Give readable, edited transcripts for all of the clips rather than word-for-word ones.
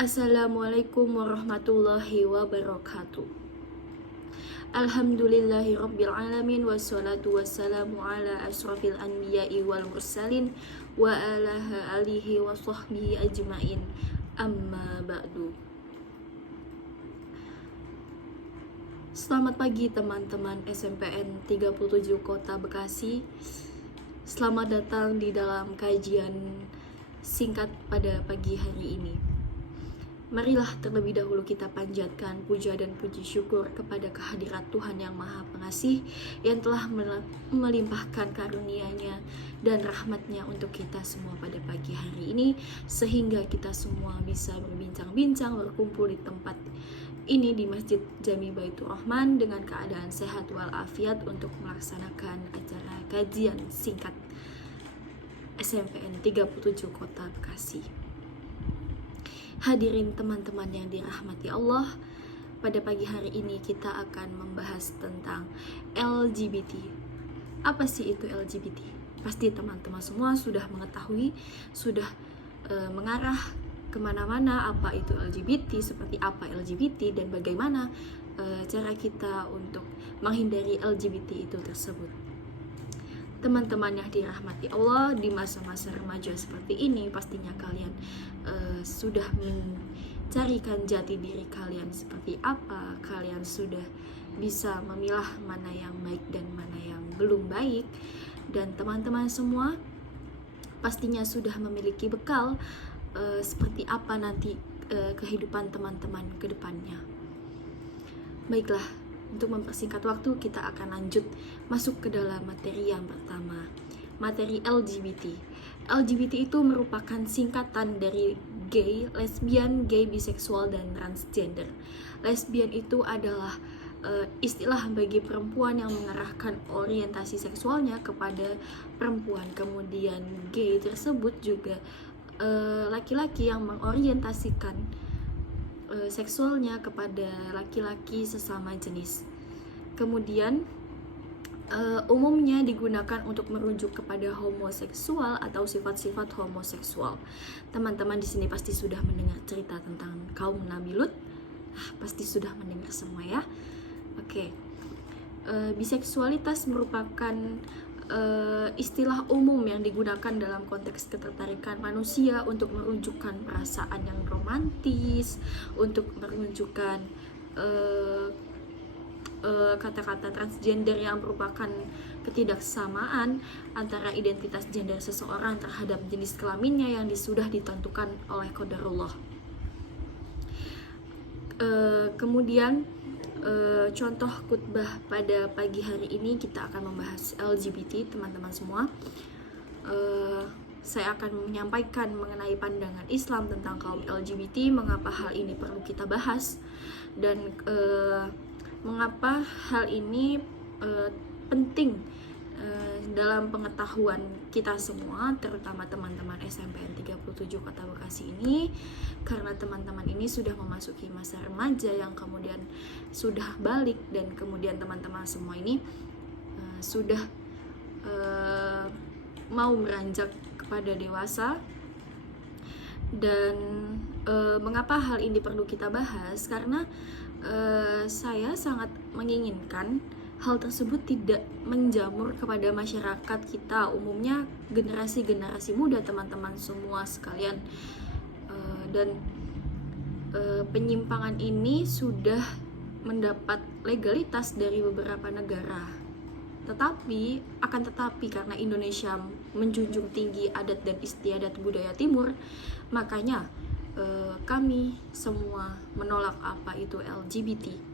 Assalamualaikum warahmatullahi wabarakatuh. Alhamdulillahi rabbil alamin, wassalatu wassalamu ala asrafil anbiya'i wal mursalin wa ala alihi wa sahbihi ajmain, amma ba'du. Selamat pagi teman-teman SMPN 37 Kota Bekasi. Selamat datang di dalam kajian singkat pada pagi hari ini. Marilah terlebih dahulu kita panjatkan puja dan puji syukur kepada kehadirat Tuhan yang Maha Pengasih yang telah melimpahkan karunia-Nya dan rahmat-Nya untuk kita semua pada pagi hari ini, sehingga kita semua bisa berbincang-bincang, berkumpul di tempat ini di Masjid Jami Baitur Rahman dengan keadaan sehat walafiat untuk melaksanakan acara kajian singkat SMPN 37 Kota Bekasi. Hadirin teman-teman yang dirahmati Allah, pada pagi hari ini kita akan membahas tentang LGBT. Apa sih itu LGBT? Pasti teman-teman semua sudah mengetahui, sudah mengarah kemana-mana apa itu LGBT, seperti apa LGBT, dan bagaimana cara kita untuk menghindari LGBT itu tersebut. Teman-teman yang dirahmati Allah, di masa-masa remaja seperti ini pastinya kalian sudah mencarikan jati diri kalian seperti apa. Kalian sudah bisa memilah mana yang baik dan mana yang belum baik. Dan teman-teman semua pastinya sudah memiliki bekal seperti apa nanti kehidupan teman-teman ke depannya. Baiklah, untuk mempersingkat waktu, kita akan lanjut masuk ke dalam materi yang pertama, materi LGBT. LGBT itu merupakan singkatan dari gay, lesbian, gay, biseksual, dan transgender. Lesbian itu adalah istilah bagi perempuan yang mengarahkan orientasi seksualnya kepada perempuan. Kemudian gay tersebut juga laki-laki yang mengorientasikan seksualnya kepada laki-laki sesama jenis. Kemudian umumnya digunakan untuk merujuk kepada homoseksual atau sifat-sifat homoseksual. Teman-teman di sini pasti sudah mendengar cerita tentang kaum Nabi Lut. Pasti sudah mendengar semua ya. Oke. Biseksualitas merupakan istilah umum yang digunakan dalam konteks ketertarikan manusia untuk menunjukkan perasaan yang romantis, untuk menunjukkan kata-kata transgender yang merupakan ketidaksamaan antara identitas gender seseorang terhadap jenis kelaminnya yang sudah ditentukan oleh qadarullah. Kemudian contoh khutbah pada pagi hari ini kita akan membahas LGBT, teman-teman semua. Saya akan menyampaikan mengenai pandangan Islam tentang kaum LGBT, mengapa hal ini perlu kita bahas, dan mengapa hal ini penting dalam pengetahuan kita semua, terutama teman-teman SMPN 37 Kota Bekasi ini, karena teman-teman ini sudah memasuki masa remaja yang kemudian sudah balik, dan kemudian teman-teman semua ini sudah mau beranjak kepada dewasa. Dan mengapa hal ini perlu kita bahas? Karena saya sangat menginginkan hal tersebut tidak menjamur kepada masyarakat kita, umumnya generasi-generasi muda, teman-teman semua sekalian. Dan penyimpangan ini sudah mendapat legalitas dari beberapa negara. Akan tetapi karena Indonesia menjunjung tinggi adat dan istiadat budaya timur, makanya kami semua menolak apa itu LGBT.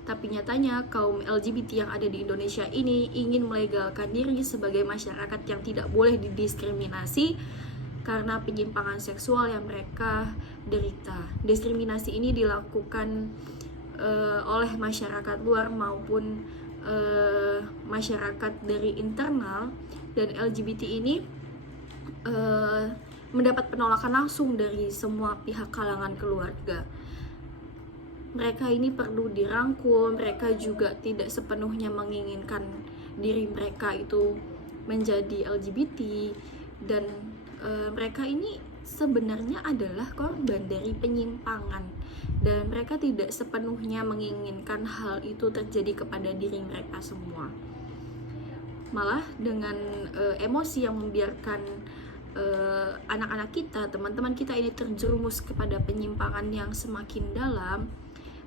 Tapi nyatanya kaum LGBT yang ada di Indonesia ini ingin melegalkan diri sebagai masyarakat yang tidak boleh didiskriminasi karena penyimpangan seksual yang mereka derita. Diskriminasi ini dilakukan oleh masyarakat luar maupun masyarakat dari internal, dan LGBT ini mendapat penolakan langsung dari semua pihak kalangan keluarga. Mereka ini perlu dirangkul, mereka juga tidak sepenuhnya menginginkan diri mereka itu menjadi LGBT, dan mereka ini sebenarnya adalah korban dari penyimpangan, dan mereka tidak sepenuhnya menginginkan hal itu terjadi kepada diri mereka semua. Malah dengan emosi yang membiarkan anak-anak kita, teman-teman kita ini terjerumus kepada penyimpangan yang semakin dalam.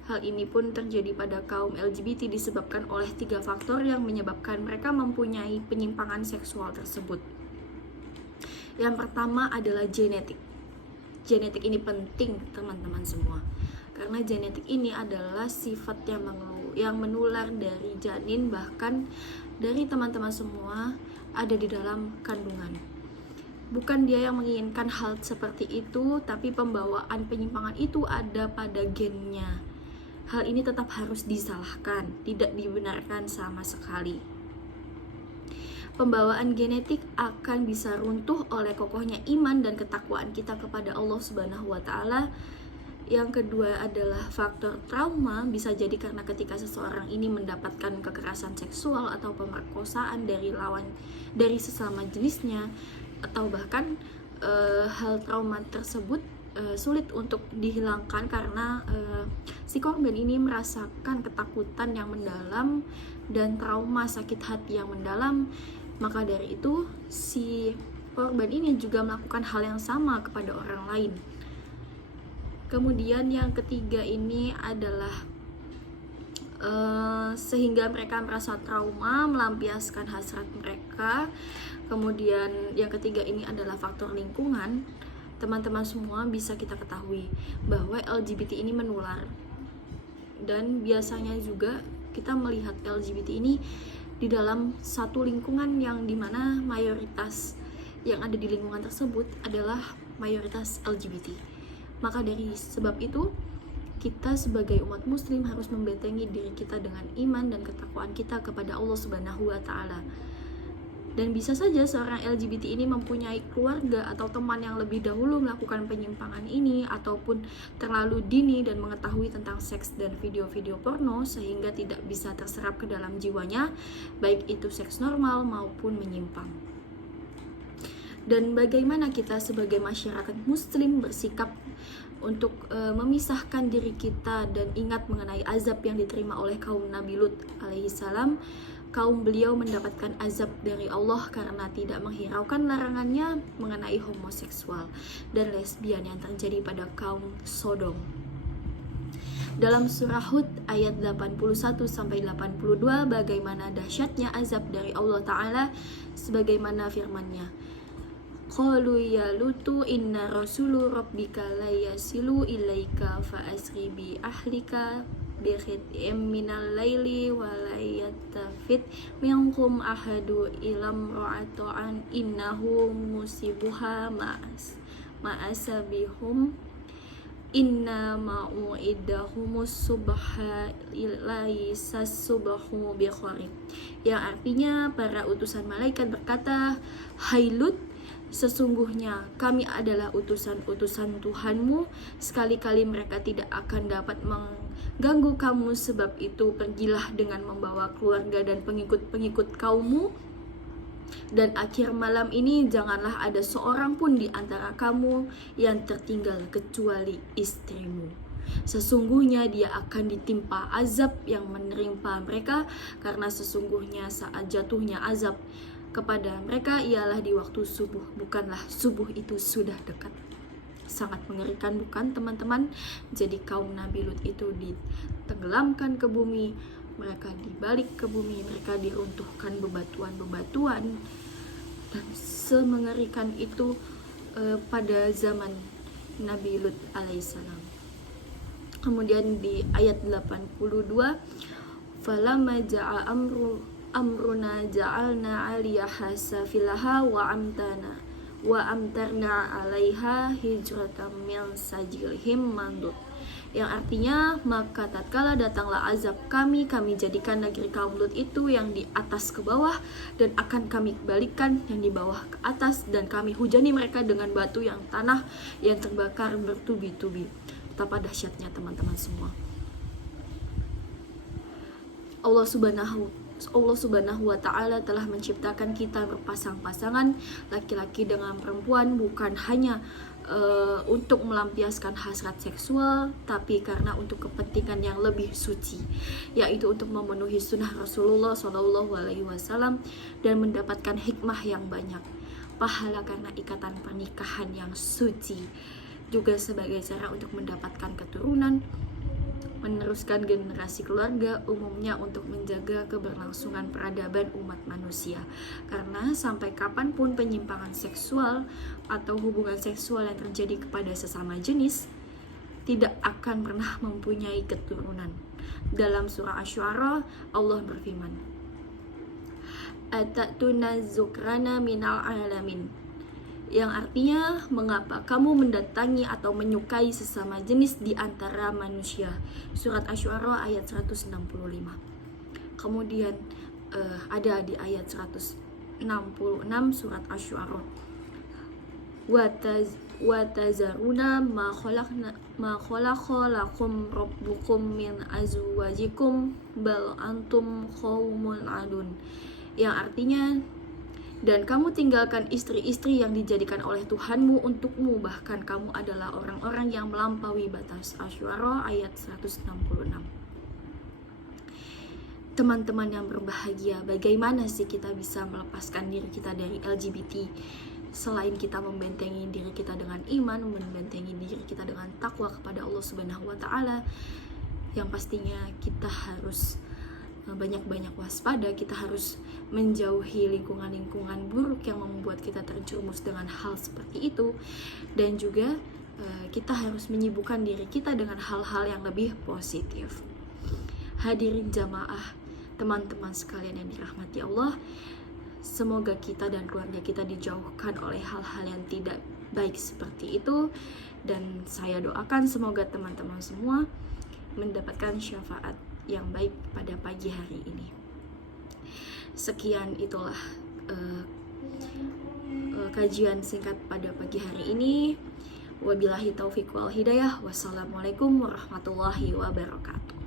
Hal ini pun terjadi pada kaum LGBT disebabkan oleh 3 faktor yang menyebabkan mereka mempunyai penyimpangan seksual tersebut. Yang pertama adalah genetik. Genetik ini penting teman-teman semua, karena genetik ini adalah sifat yang menular dari janin, bahkan dari teman-teman semua ada di dalam kandungan. Bukan dia yang menginginkan hal seperti itu, tapi pembawaan penyimpangan itu ada pada gennya. Hal ini tetap harus disalahkan, tidak dibenarkan sama sekali. Pembawaan genetik akan bisa runtuh oleh kokohnya iman dan ketakwaan kita kepada Allah Subhanahu wa Ta'ala. Yang kedua adalah faktor trauma, bisa jadi karena ketika seseorang ini mendapatkan kekerasan seksual atau pemerkosaan dari sesama jenisnya, atau bahkan hal trauma tersebut sulit untuk dihilangkan karena si korban ini merasakan ketakutan yang mendalam dan trauma sakit hati yang mendalam. Maka dari itu si korban ini juga melakukan hal yang sama kepada orang lain. Kemudian yang ketiga ini adalah sehingga mereka merasa trauma, melampiaskan hasrat mereka. Kemudian yang ketiga ini adalah faktor lingkungan. Teman-teman semua, bisa kita ketahui bahwa LGBT ini menular, dan biasanya juga kita melihat LGBT ini di dalam satu lingkungan yang dimana mayoritas yang ada di lingkungan tersebut adalah mayoritas LGBT. Maka dari sebab itu, kita sebagai umat muslim harus membentengi diri kita dengan iman dan ketakwaan kita kepada Allah Subhanahu wa Ta'ala. Dan bisa saja seorang LGBT ini mempunyai keluarga atau teman yang lebih dahulu melakukan penyimpangan ini, ataupun terlalu dini dan mengetahui tentang seks dan video-video porno sehingga tidak bisa terserap ke dalam jiwanya, baik itu seks normal maupun menyimpang. Dan bagaimana kita sebagai masyarakat muslim bersikap untuk memisahkan diri kita dan ingat mengenai azab yang diterima oleh kaum Nabi Lut alaihissalam. Kaum beliau mendapatkan azab dari Allah karena tidak menghiraukan larangannya mengenai homoseksual dan lesbian yang terjadi pada kaum Sodom. Dalam surah Hud ayat 81-82, bagaimana dahsyatnya azab dari Allah Ta'ala, sebagaimana firman-Nya, qalu ya lutu inna rasulu rabbika la yasilu ilaika fa asri bi ahlika bikhit'im minal laili wa la yattafid minkum ahadu ilam ra'ato'an innahu musibuha ma'asabihum inna ma'u'idahumus subha ilaisa subahu bikhari. Yang artinya para utusan malaikat berkata, hai Lut, sesungguhnya kami adalah utusan-utusan Tuhanmu, sekali-kali mereka tidak akan dapat mengganggu kamu, sebab itu pergilah dengan membawa keluarga dan pengikut-pengikut kaummu, dan akhir malam ini janganlah ada seorang pun di antara kamu yang tertinggal kecuali istrimu. Sesungguhnya dia akan ditimpa azab yang menerima mereka, karena sesungguhnya saat jatuhnya azab kepada mereka ialah di waktu subuh, bukanlah subuh itu sudah dekat. Sangat mengerikan, bukan teman-teman? Jadi kaum Nabi Lut itu ditenggelamkan ke bumi, mereka dibalik ke bumi, mereka diruntuhkan bebatuan-bebatuan, dan semengerikan itu pada zaman Nabi Lut alaihissalam. Kemudian di ayat 82, falamma ja'a amruna ja'alna 'aliyaha safilaha wa amtarna 'alaiha hijratan min sajilhim mandud. Yang artinya, maka tatkala datanglah azab kami jadikan negeri kaum Lut itu yang di atas ke bawah, dan akan kami balikan yang di bawah ke atas, dan kami hujani mereka dengan batu yang tanah yang terbakar bertubi-tubi. Betapa dahsyatnya teman-teman semua. Allah Subhanahu wa Ta'ala telah menciptakan kita berpasang-pasangan, laki-laki dengan perempuan, bukan hanya untuk melampiaskan hasrat seksual, tapi karena untuk kepentingan yang lebih suci, yaitu untuk memenuhi sunnah Rasulullah SAW dan mendapatkan hikmah yang banyak, pahala karena ikatan pernikahan yang suci, juga sebagai cara untuk mendapatkan keturunan, meneruskan generasi keluarga, umumnya untuk menjaga keberlangsungan peradaban umat manusia. Karena sampai kapanpun penyimpangan seksual atau hubungan seksual yang terjadi kepada sesama jenis tidak akan pernah mempunyai keturunan. Dalam surah Asy-Syu'ara, Allah berfirman, "Atatuna zukrana minal alamin", yang artinya, mengapa kamu mendatangi atau menyukai sesama jenis di antara manusia. Surat Asy-Syu'ara ayat 165. Kemudian ada di ayat 166 surat Asy-Syu'ara, wa tazaruna ma khalaqa lakum rabbukum min azwajikum bal antum qaumun adun, yang artinya, dan kamu tinggalkan istri-istri yang dijadikan oleh Tuhanmu untukmu, bahkan kamu adalah orang-orang yang melampaui batas. Asy-Syu'ara ayat 166. Teman-teman yang berbahagia, bagaimana sih kita bisa melepaskan diri kita dari LGBT? Selain kita membentengi diri kita dengan iman, membentengi diri kita dengan takwa kepada Allah Subhanahu wa Ta'ala, yang pastinya kita harus banyak-banyak waspada, kita harus menjauhi lingkungan-lingkungan buruk yang membuat kita terjerumus dengan hal seperti itu, dan juga kita harus menyibukkan diri kita dengan hal-hal yang lebih positif. Hadirin jamaah, teman-teman sekalian yang dirahmati Allah, semoga kita dan keluarga kita dijauhkan oleh hal-hal yang tidak baik seperti itu, dan saya doakan semoga teman-teman semua mendapatkan syafaat yang baik pada pagi hari ini. Sekian itulah kajian singkat pada pagi hari ini. Wabillahi taufiq wal hidayah. Wassalamualaikum warahmatullahi wabarakatuh.